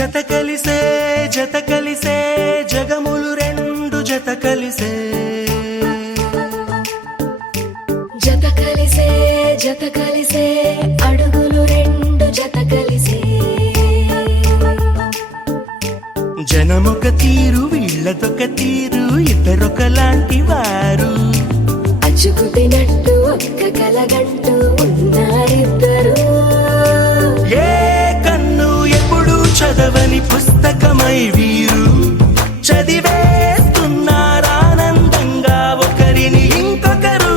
జత కలిసే జగములు రెండు జత కలిసే జత కలిసే అడుగులు రెండు జత కలిసే జనమొక తీరు వీళ్ళదొక తీరు ఇద్దరొకలాంటి వారు అచ్చుకు తినట్టు ఒక్క కలగంటూ ఉన్నారిద్దరు ఏ కన్ను ఎప్పుడు చదవని పుస్తకమై వీరు చదివేస్తున్నారానందంగా ఒకరిని ఇంకొకరు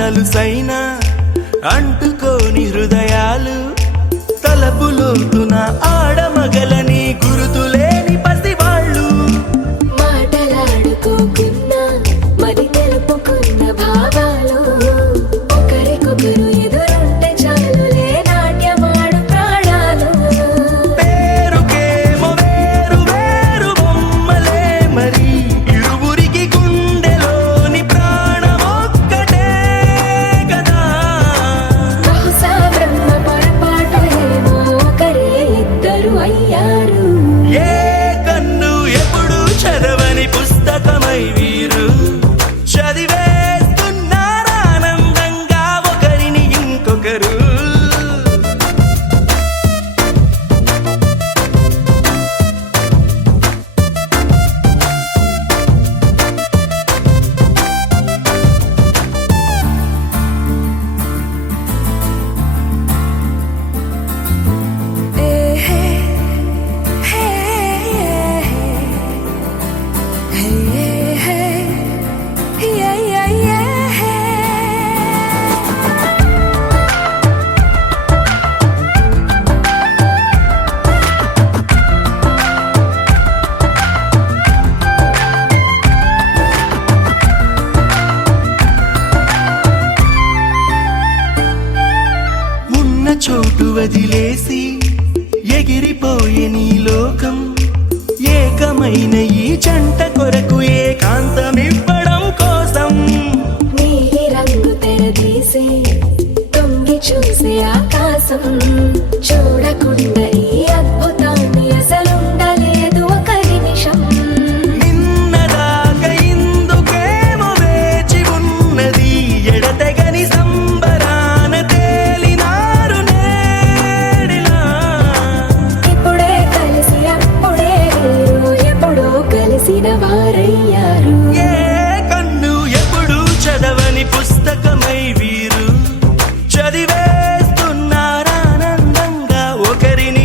నలుసైన అంటుకోని హృదయాలు తలపులోతున ఆడమగలని గురుతులేని పసివాళ్ళు మాటలాడుకోకున్నా మరి తెలుపుకున్న భావాలు ఒకరికొకరు ఎదురుంటే చాలులే నాట్యమాడు ప్రాణాలు పేరుకేమో వేరు వేరు బొమ్మలే మరి ఇరువురికి గుండెలోని ప్రాణమొక్కటే కదా బహుశా బ్రహ్మ పొరపాటు ఏమో ఒకరే ఇద్దరు అయ్యారు ఏ కన్ను ఎప్పుడు చదవని పుస్తకమై వీరు చదివేస్తున్నారానందంగా ఒకరిని ఇంకొకరు ఉన్న చోటు వదిలేసి ఎగిరిపోయే నీ లోకం ఏకమైన ఈ జంట కొరకు ఏకాంతమివ్వడం కోసం నీలి రంగు తెరదీసే తొంగి చూసే ఆకాశం చూడకుండా ఈ అద్భుతాన్ని అసలుండలేదు ఒక నిమిషం నిన్నదాకా ఇందుకేమో వేచి ఉన్నది ఎడతెగని సంబరాన తేలినారు నేడిలా ఇప్పుడే కలిసి అప్పుడే వేరు ఎప్పుడో కలిసిన వారయ్యారు ఏ కన్ను ఎప్పుడు చదవని పుస్తకమై వీరు చదివేస్తున్నారానందంగా ఒకరిని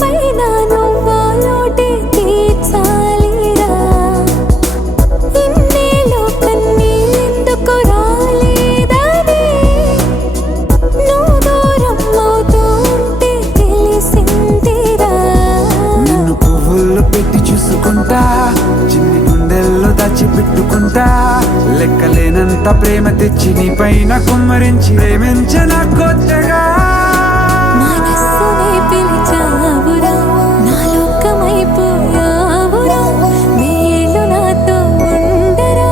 పైన నువ్వా లోటే తీర్చాలిరా ఇన్నేళ్ళు కన్నీళ్ళెందుకు రాలేదని నువ్వు దూరం అవుతూ ఉంటే తెలిసిందిరా నిన్ను పువ్వుల్లో పెట్టి చూసుకుంటా చిన్ని గుండెల్లో దాచిపెట్టుకుంటా లెక్కలేనంత ప్రేమ తెచ్చి నీ పైన కుమ్మరించి ప్రేమించిన కొత్తగా మనస్సునే పిలిచావురా నా లోకమైపోయావురా మేలు నాతో ఉండరా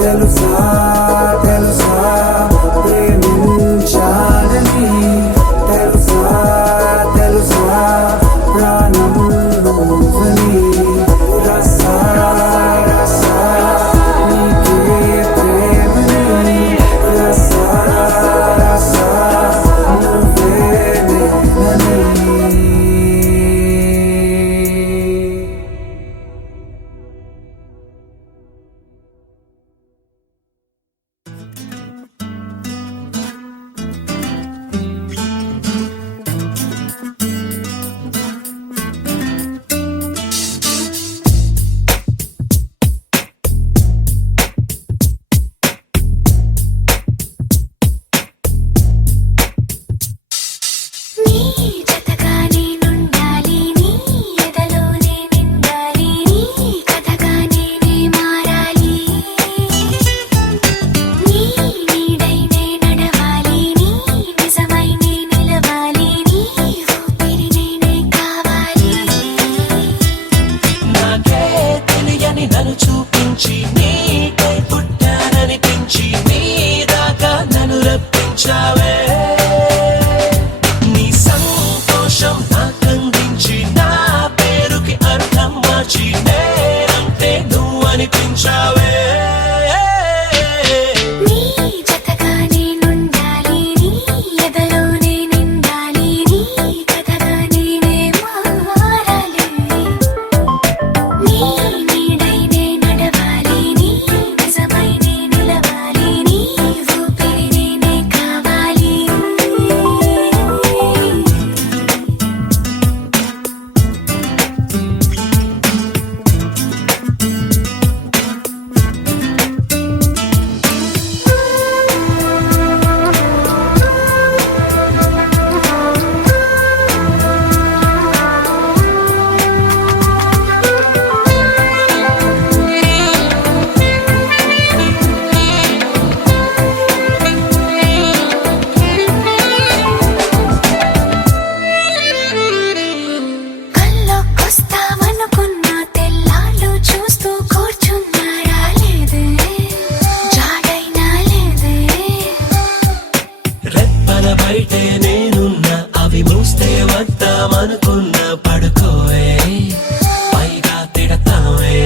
తెలుసా తెలుసా ప్రేమించాలని తెలుసా తెలుసా ప్రాణం నువ్వని రసా రసా నీకే ప్రేమని రసా రసా నువ్వే నేనని నీ జతగా నేనుండాలి నీ ఎదలోనే నిండాలి నీ కథగా నేనే మారాలి నీ నీడై నే నడవాలి నీ నిజమై నే నిలవాలి నీ ఊపిరి నేనే కావాలి నాకే తెలియని నన్ను చూపించి నీకై పుట్టాననిపించి నీ దాకా నన్ను రప్పించావే నీ సంతోషం నాకందించి నా పేరుకి అర్థం మార్చి నేనంటే నువ్వు అనిపించావే నీ జతగా నేనుండాలి నీ ఎదలోనే నిండాలి నీ కథగా నేనే మారాలి నీ నీడై నే నడవాలి నీ నిజమై నే నిలవాలి నీ ఊపిరి నేనే కావాలి కల్లోకొస్తావనుకున్నా తెల్లాళ్ళు చూస్తూ కూర్చున్నా రాలేదే జాడైనా లేదే రెప్పల బయటే నేనున్నా అవి మూస్తే వద్దామనుకున్నా పడుకోవే పైగా తిడతావే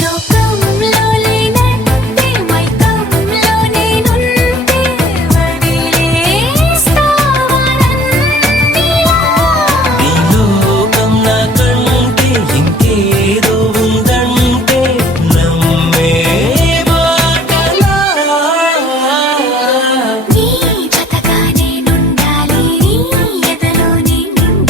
లోకంలో లేనంటే మైకంలో నేనుంటే వదిలేస్తావా నన్నిలా ఈ లోకం నాకంటే ఇంకేదో ఉందంటే నమ్మే మాటలా నీ జతగా నేనుండాలి నీ ఎదలోనే నిండాలి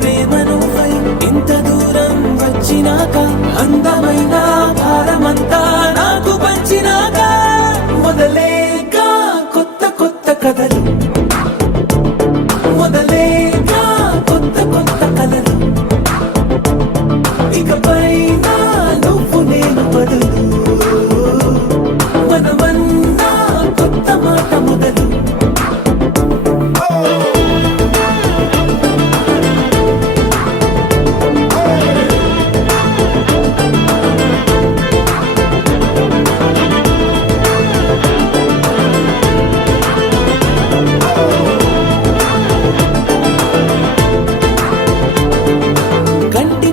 ప్రేమ నువ్వై ఇంత దూరం వచ్చినాక అందమైన భారమంతా నాకు పంచినాక మొదలేగా కొత్త కొత్త కథలు మొదలేగా కొత్త కొత్త కలలు ఇకపైన నువ్వు నేను బదులు మనమన్నా కొత్త మాట మొదలు కంటి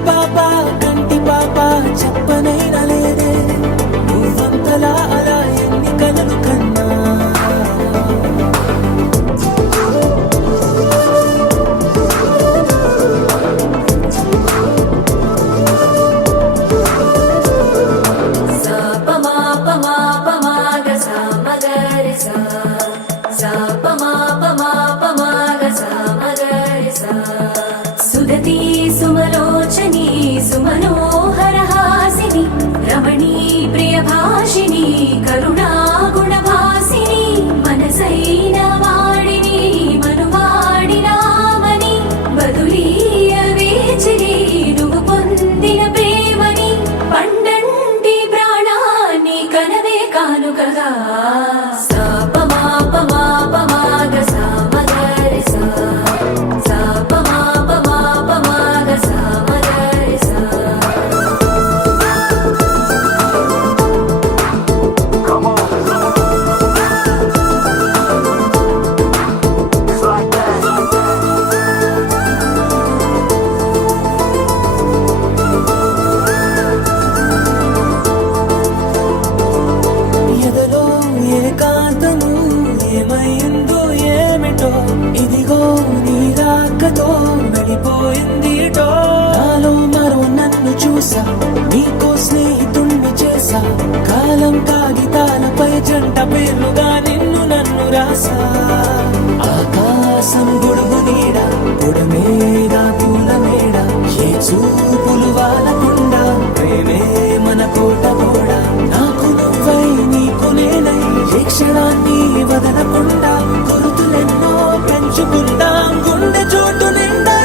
పాప చెప్పనైనా లేదే నువ్వంతలా అలా ఎన్ని కలలు కన్నా సా ప మా ప మా ప మా గ సా మ గ రి సా సా ప మా ప మా ప మా గ సా మ గ రి సా సుదతి సుమలోచని సుమనోహర హాసిని రమణీ ప్రియ భాషిని కరుణా గుణ భాసిని మనసైన వాడిని మనువాడినామని బదులీయ వేచిరి నువ్వు పొందిన ప్రేమని పండంటి ప్రాణాన్ని కనవే కానుకగా సా ప మా ప మా ప మా గ సా మ గ రి సా సా ప మా ప మా ప మా గ సా మ గ రి సా ఎదలో ఏకాంతము ఏమైందో ఏమిటో ఇదిగో నీ రాకతో వెళ్ళిపోయిందిటో నాలో మరో నన్ను చూసా నీకో స్నేహితుణ్ణి చేసా కాలం కాగితాలపై జంట పేర్లుగా నిన్ను నన్ను రాసా ఆకాశం గొడుగు నీడ పొడమేగా పూల మేడ ఏ చూపులు వాలకుండా ప్రేమే మన కోట కూడా నాకు నువ్వై నీకు నేనై ఏ క్షణాన్ని వదలకుండా గుర్తులెన్నో పెంచుకుందాం గుండె చోటు నిండా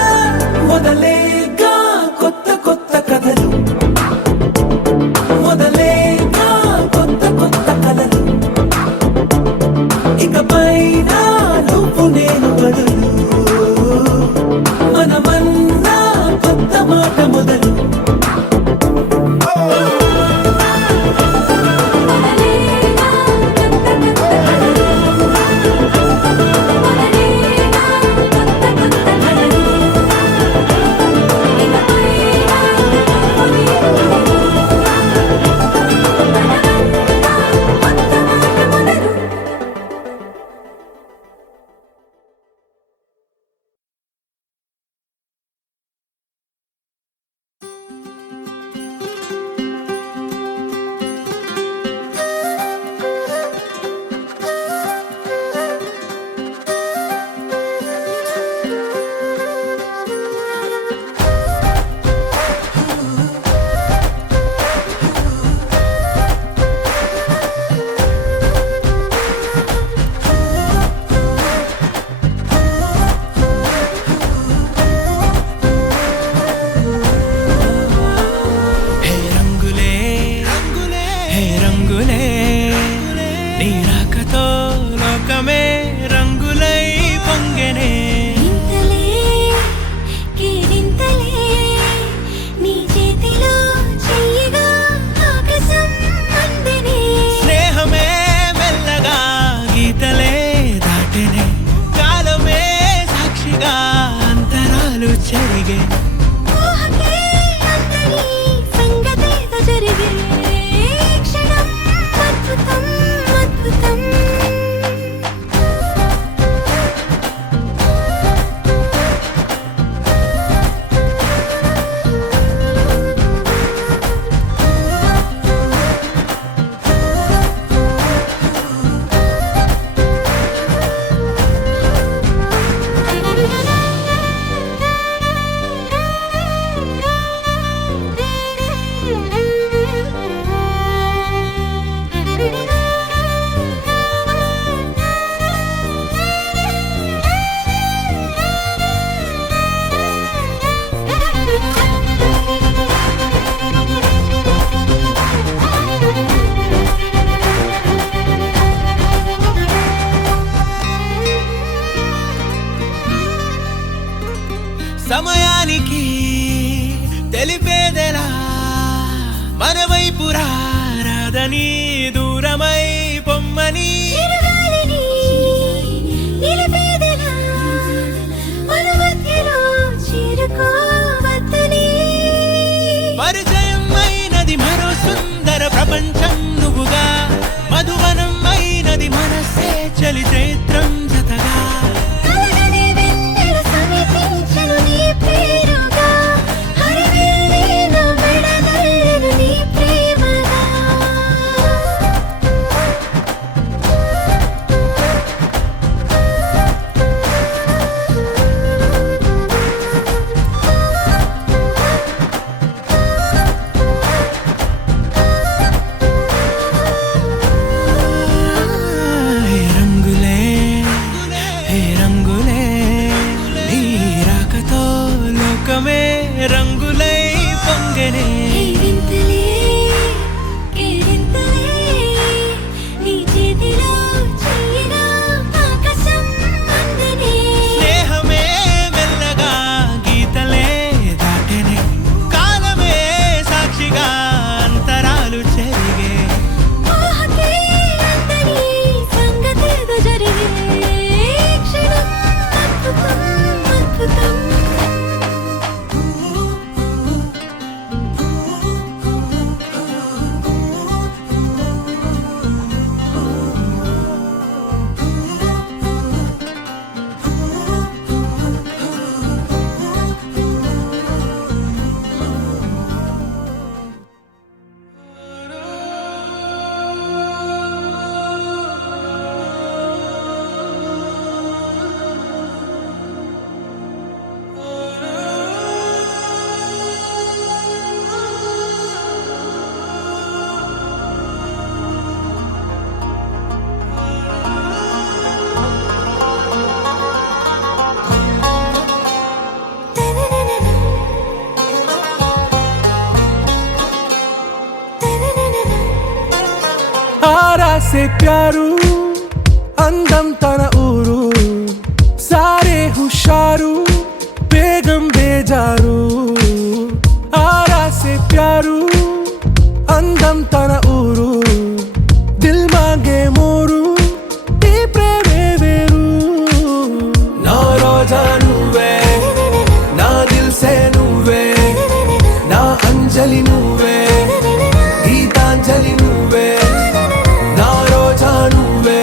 మొదలేగా కొత్త కొత్త కథలు మొదలేగా కొత్త కొత్త కలలు ఇకపైన నువ్వు నేను బదులు మనమన్నా కొత్త మాట మొదలు తెలిపేదెలా మన వైపు రాదని దూరమై పొమ్మని చిరుగాలిని నిలిపేదెలా మన మధ్యలో చేరుకోవద్దని పరిచయం అయినది మరో సుందర ప్రపంచం నువ్వుగా మధువనం అయినది మనసే చలి చైత్రం జతగా కలగని వెన్నెల సమీపించను నీ పేరుగా హరివిల్లే నా మెడదల్లెను నీ ప్రేమగా హే రంగులే హే రంగులే నీ రాకతో లోకమే రంగులై పొంగనే వింతలే కేరింతలే నీ చేతిలో చెయ్యినా ఆకాశం అందనే స్నేహమే మెల్లగా గీతలే దాటెనే కాలమే సాక్షిగా అంతరాలు చెరిగే ఊహకే అందని సంగతేదో జరిగే క్షణం అద్భుతం అద్భుతం आरा से प्यारू అందం తన ఊరు సారే హుషారు బేగం బేజారు ఆరా సే ప్యారు అందం తన ఊరు దిల్ మాంగే మోరు ఈ ప్రేమే వేరు నా రోజా నువ్వే నా దిల్ సే నువ్వే నా అంజలి నువ్వే గీతాంజలి నువ్వే నా రోజా నువ్వే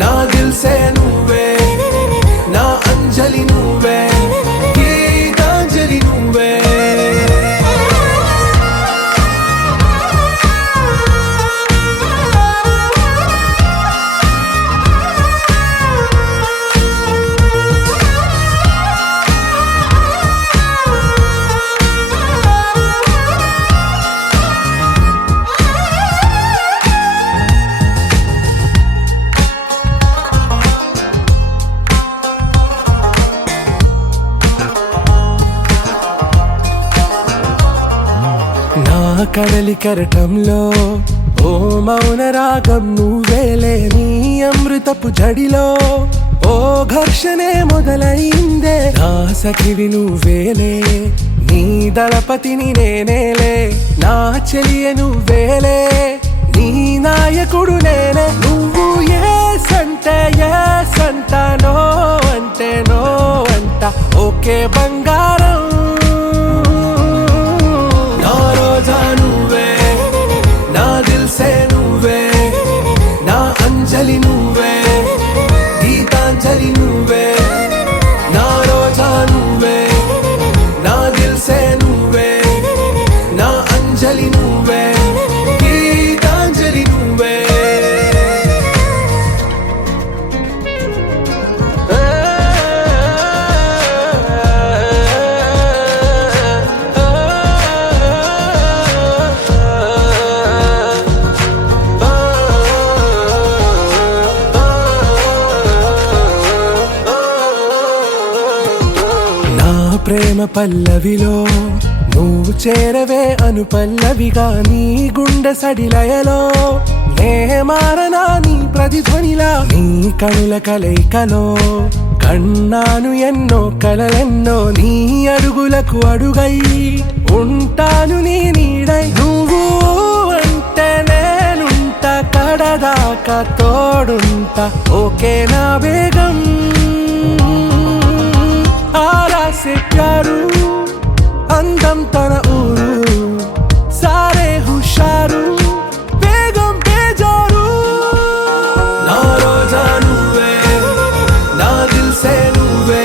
నా దిల్ సే నువ్వే నా అంజలి నువ్వే గీతాంజలి నువ్వే నా కడలి కరటంలో ఓ మౌన రాగం నువ్వేలే నీ అమృతపు జడిలో ఓ ఘర్షణే మొదలైందే నా సఖివి నువ్వేలే నీ దళపతిని నేనేలే నా చెలియ నువ్వేలే నీ నాయకుడు నేనే నువ్వు ఏ సంట నో అంటే నో అంట ఓకే బంగారం నా రోజా నువ్వే నా దిల్ సే నువ్వే నా అంజలి నువ్వే గీతాంజలి నువ్వే నా రోజా నువ్వే నా దిల్ సే నువ్వే నా అంజలి నువ్వే గీతాంజలి నువ్వే ప్రేమ పల్లవిలో నువ్వు చేరవే అను పల్లవిగా నీ గుండె సడిలయలో నే మారనా నీ ప్రతిధ్వనిలా నీ కనుల కలయికలో కన్నాను ఎన్నో కలలెన్నో నీ అడుగులకు అడుగై ఉంటాను నీ నీడై నువ్వు అంటే నేనుంట కడదాకా తోడుంటా ఓకే నా బేగం ఆరా సే ప్యారు అందం తన ఊరు సారే హుషారు బేగం బేజారు నా రోజా నువ్వే నా దిల్ సే నువ్వే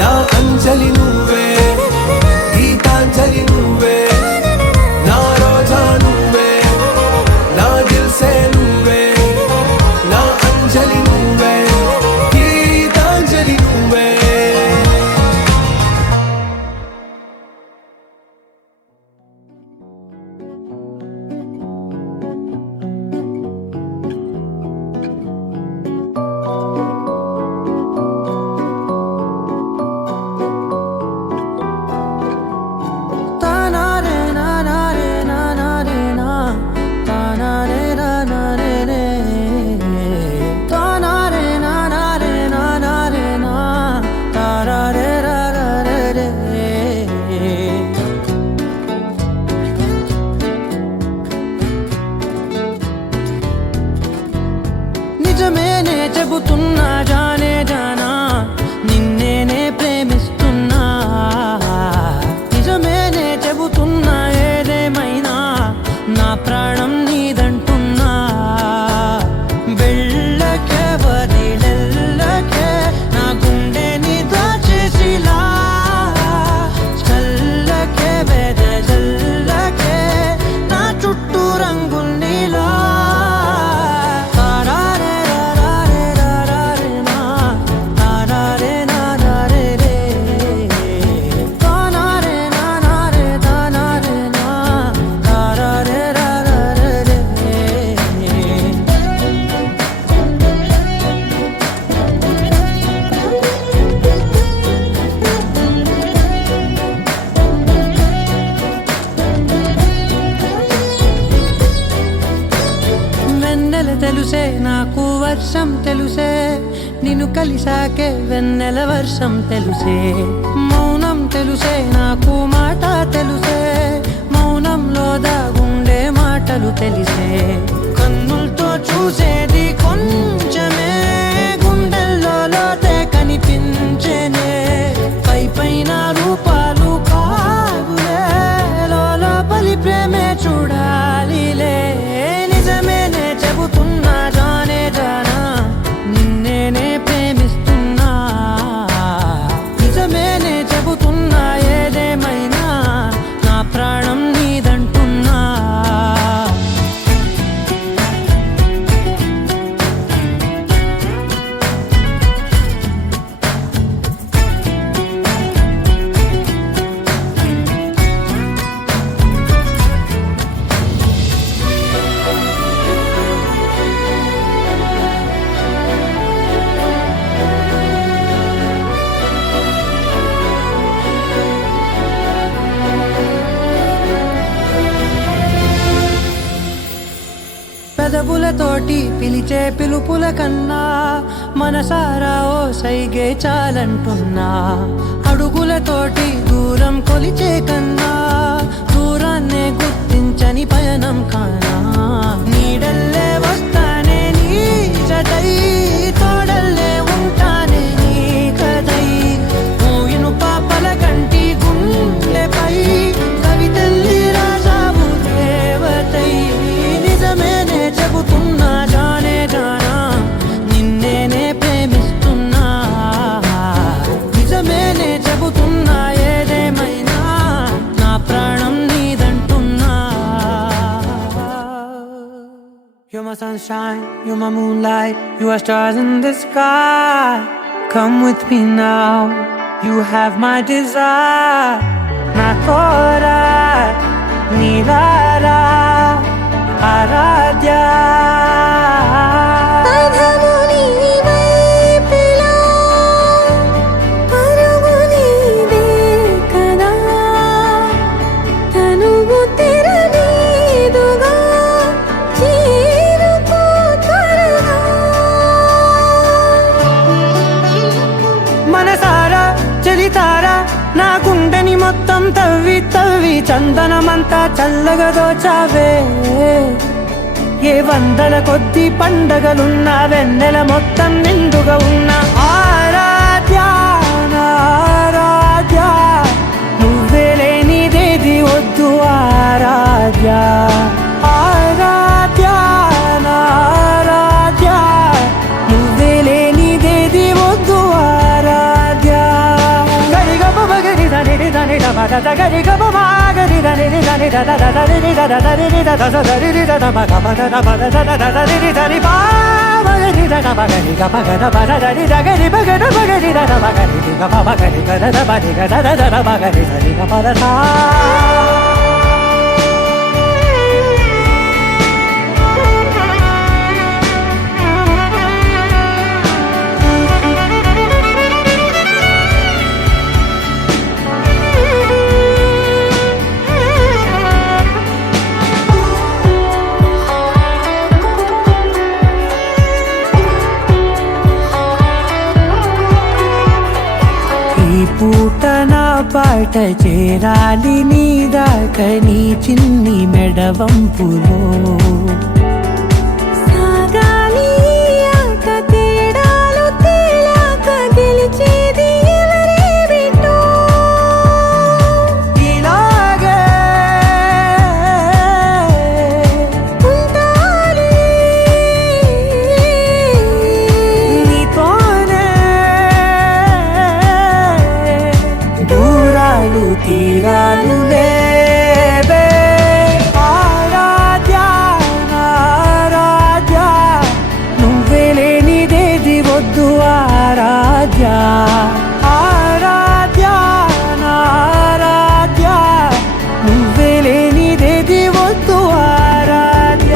నా అంజలి నువ్వే గీతాంజలి నువ్వే నా రోజా నువ్వే నా దిల్ సే నువ్వే నా అంజలి నువ్వే గీతాంజలి నువ్వే నిజమేనే చెబుతున్నా జానే జానా నిన్నేనే ప్రేమిస్తున్నా నిజమేనే చెబుతున్నా ఏదేమైనా నా ప్రాణం నీదంటున్నా వెళ్ళకే వదిలెల్లకే నా గుండెని దాచేసిలా చల్లకే వెదజల్లకే నా చుట్టూ రంగుల్నిలా వెన్నెల తెలుసే నాకు వర్షం తెలుసే నిన్ను కలిసాకే వెన్నెల వర్షం తెలుసే మౌనం తెలుసే నాకు మాట తెలుసే మౌనంలో దాగుండే మాటలు తెలిసే కన్నులతో చూసేది కొంచెమే గుండెల్లో లోతే కనిపించేనే పై పైన రూపాలు కాదులే లోపలి ప్రేమే చూడాలిలే నిజమేనే చెబుతున్నా జానే జానా నిన్నేనే ప్రేమిస్తున్నా నిజమేనే చెబుతున్నా ఏదేమైనా నా ప్రాణం నీదంటున్నా పెదవులతోటి పిలిచే పిలుపుల కన్నా మనసారా ఓ సైగే చాలంటున్నా అడుగులతోటి దూరం కొలిచే కన్నా దూరాన్నే గుర్తించని పయనం కానా నీడల్లే వస్తానే నీ జతై తోడల్లే ఉంటానే నీ కదై మోయిను పాపల కంటి గుండెపై కవితల్లి రాజావు దేవతై నిజమేనే చెబుతున్నా జానే జానా నిన్నేనే ప్రేమిస్తున్నా నిజమేనే చెబుతున్నా ఏదేమైనా నా ప్రాణం నీదంటున్నా You're my sunshine, you're my moonlight, you are stars in the sky. Come with me now, you have my desire. Na kora nilara aradya మొత్తం తవ్వి తవ్వి చందనమంతా చల్లగా దోచావే ఏ వందల కొద్ది పండగలున్న వెన్నెల మొత్తం నిండుగా ఉన్న ఆరాధ్య నా ఆరాధ్య నువ్వే లేనిదేది వద్దు ఆరాధ్య ఆరాధ్య నా ఆరాధ్య నువ్వే లేనిదేది వద్దు ఆరాధ్య గరిగ బగరి దని దని దబద గరి గబ మాగరి దని దని దద దని దద దని దద దని దద మగ మగ దబద దద దని దని బా మగరి దద మగరి గ మగ దబద దని దగరి మగ మగరి దద మగరి గ మగరి గ దద బని గ దద దద మగరి దని గ పద సా ఈ పూట నా పాట చేరాలి నీ దాకా నీ చిన్ని మెడవంపులో సాగాలి ఆట తేడాలు తేలాక గెలిచేది ఎవరే బిడ్డో ఇలాగే ఉంటాలి నీతోనే దూరాలు తీరాలు లేవే ఆరాధ్య నా ఆరాధ్య నువ్వే లేనిదేది వద్దు ఆరాధ్య ఆరాధ్య నా ఆరాధ్య నువ్వే లేనిదేది వద్దు ఆరాధ్య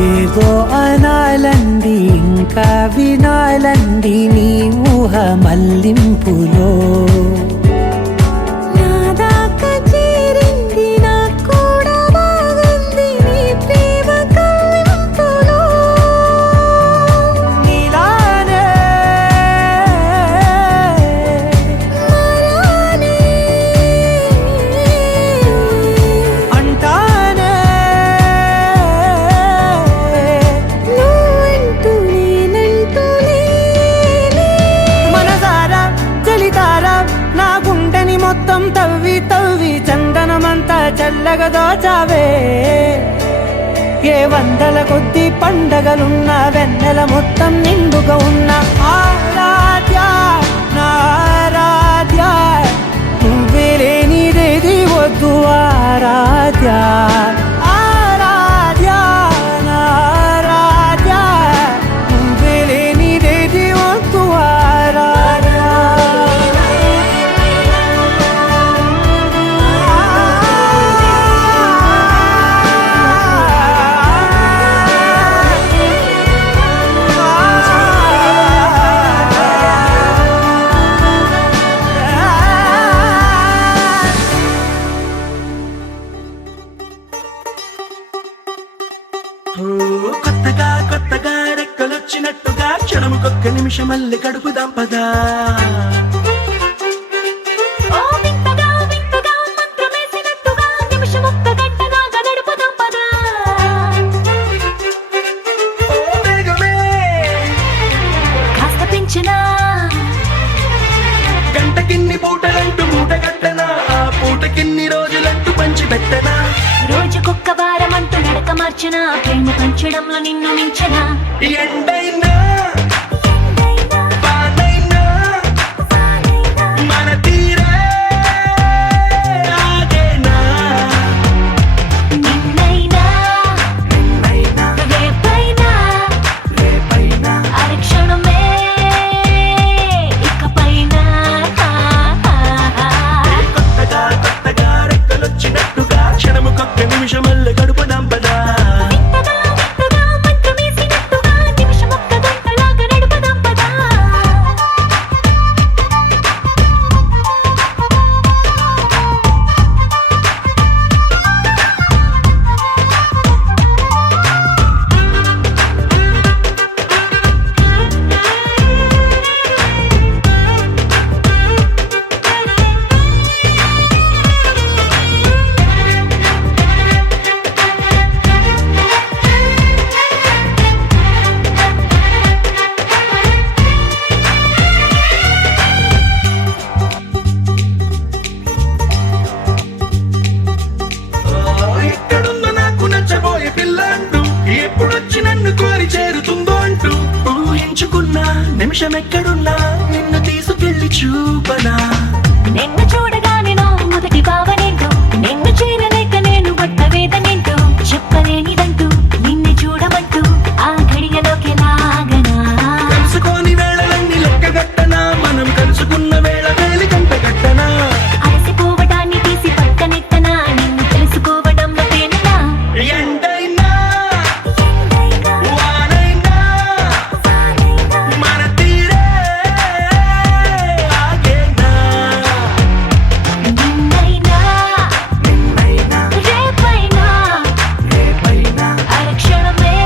ఏదో అనాలంది ఇంకా వినాలంది నీ ఊహ మల్లింపులో నా దాకా చేరింది నాకు కూడా బాగుంది నీ ప్రేమ కవ్వింపులో నీలానే మరానే అంటానే నువ్వంటూ నేనంటూ లేనే మనసారా చలితారా నా గుండెని మొత్తం తవ్వి తవ్వి చందనమంతా చల్లగా దోచావే ఏ వందల కొద్ది పండగలున్న వెన్నెల మొత్తం నిండుగా ఉన్న ఆరాధ్య నా ఆరాధ్య నువ్వే లేనిదేది వద్దు ఆరాధ్య ఆరాధ్య నా ఆరాధ్య నువ్వే లేనిదేది వద్దు ఆరాధ్య కొత్తగా కొత్తగా రెక్కలొచ్చినట్టుగా క్షణముకొక్క నిమిషమల్లి కడుపు దంపదా ఓ వింతగా వింతగా మంత్రమేసినట్టుగా నిమిషం ఒక్క గంటగా గడుపుదాం పదా వేగమే కాస్త పెంచినా గంటకిన్ని పూటలంటూ మూటగట్టనా ఆ పూటకిన్ని రోజులంటూ పంచి పెట్టనా రోజుకొక్క వారం అంటూ నడక మార్చిన ప్రేమ పంచడంలో నిన్ను మించిన ఎండైనా వానైనా మన తీరే ఆగేనా నిన్నైనా రేపైనా అరక్షణమే ఇకపైన కొత్తగా కొత్తగా రెక్కలొచ్చినట్టుగా క్షణముకొక్క నిమిషం ఎక్కడున్నా నిమిషం ఎక్కడున్నా నిన్ను తీసుకెళ్ళి చూపనా నిన్ను చూడగానే నా మొదటి భావనేంటో నిన్ను చేరలేక నేను పడ్డ వేదనేంటో చెప్పలేనిదంటూ నిన్ను చూడమంటూ ఆ ఘడియలోకి లాగనా కలుసుకోని వేళలన్నీ లెక్కగట్టనా మనం కలుసుకున్న వేళ వేలి గంట గట్టనా అలసిపోవడాన్ని తీసి పక్కనెత్తనా నిన్ను తెలుసుకోవడంలో తేలినా ఎండైనా వానైనా మన తీరే ఆగేనా నిన్నైనా రేపైనా అరక్షణమే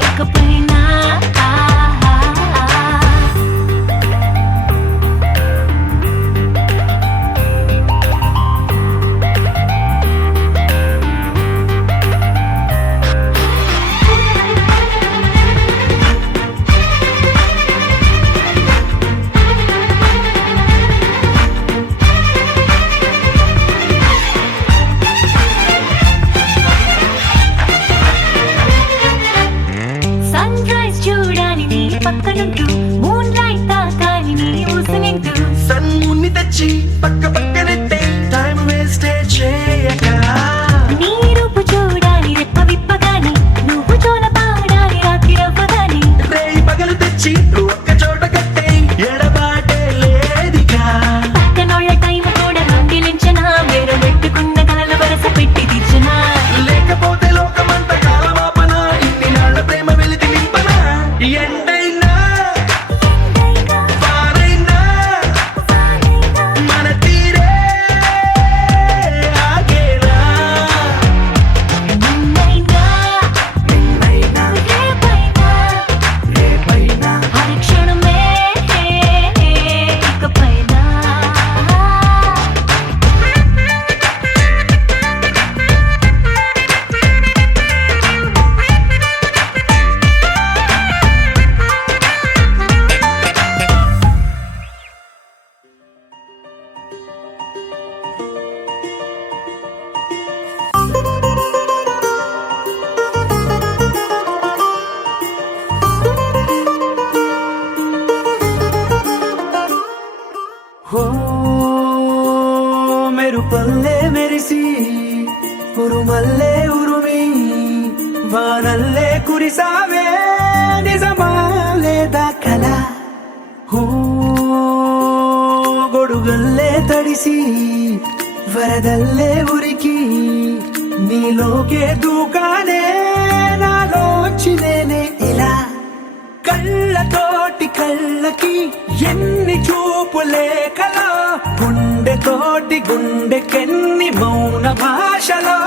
ఇకపైనా సన్ రైజ్ చూడాలి నీ పక్కనుంటూ మూన్ లైట్ తాకాలి నీ ఊసునింటూ సన్ముని తెచ్చి పక్క పక్కనెట్టే టైం వేస్ట్ చేయక నీ రూపు చూడాలి రెప్ప విప్పగాని నువ్వు జోల పాడాలి రాత్రి రవ్వగాని రేయి పగలు తెచ్చి ఒక్క చోట కట్టే ఎడబాటే లేదిగా పక్కనోళ్ళ టైం కూడా దొంగిలించనా వేరు పెట్టుకున్న కలలు వరస పెట్టి తీర్చనా లేకపోతే లోకమంత కాలమాపన ఇన్ని నాళ్ళ ప్రేమ వెలితి నింపనా ఎండైనా వానైనా మన తీరే ఆగేనా నిన్నైనా రేపైనా అరక్షణమే ఇకపైనా హో మెరుపల్లే మెరిసి ఉరుమల్లే ఉరుమి వానల్లే కురిసావే నిజమా లేదా కల హో గొడుగల్లే తడిసి వరదల్లే ఉరికి నీలోకే దూకానే నాలోంచి నేనే ఇలా కళ్ళతోటి కళ్ళకి ఎన్ని చూపులే కలా గుండెతోటి గుండెకెన్ని మౌన భాషలో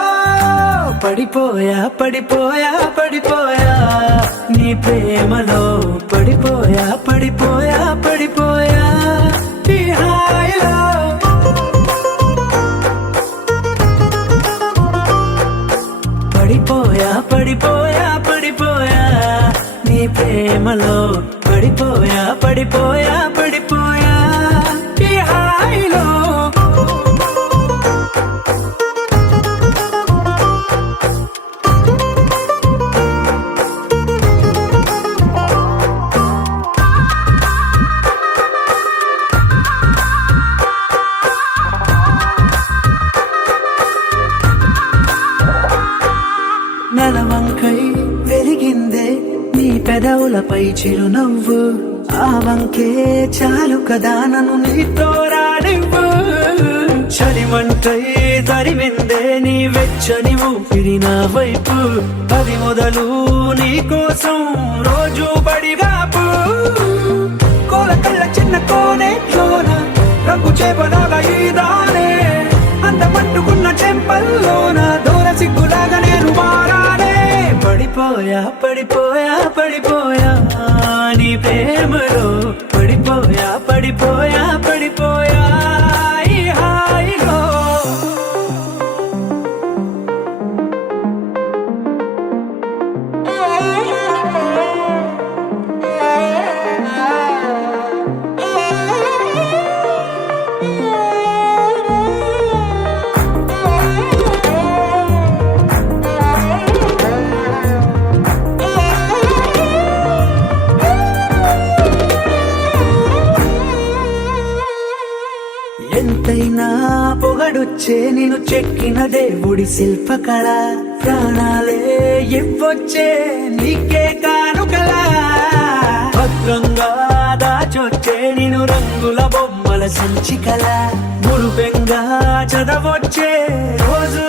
పడిపోయా పడిపోయా పడిపోయా నీ ప్రేమలో పడిపోయా పడిపోయా పడిపోయా ఈ హాయిలో పడిపోయా పడిపోయా పడిపోయా నీ ప్రేమలో పడిపోయా పడిపోయా పడిపోయా ఈ హాయిలో నెలవంకై వెలిగిందే నీ పెదవులపై చిరునవ్వు ఆ వంకే చాలు కదా నన్ను నీతో రానివ్వు చలిమంటై తరిమిందే నీ వెచ్చని ఊపిరి నా వైపు అది మొదలు నీ కోసం రోజు బడిగాపు కోల కళ్ళ చిన్న కోనే చోన రంగు చేపలాగా ఈదానే అందమంటుకున్న చెంపల్లోన దూర సిగ్గులాగా నేను మారానే పడిపోయా పడిపోయా పడిపోయా నీ ప్రేమలో పడిపోయా పడిపోయా పడిపోయా ఈ హాయిలో వచ్చే నిన్ను చెక్కిన దేవుడి శిల్పకళ ప్రాణాలే ఇవ్వొచ్చే నీకే కానుకలా భద్రంగా దాచొచ్చే నిన్ను రంగుల బొమ్మల సంచికల మురుపెంగా చదవొచ్చే రోజు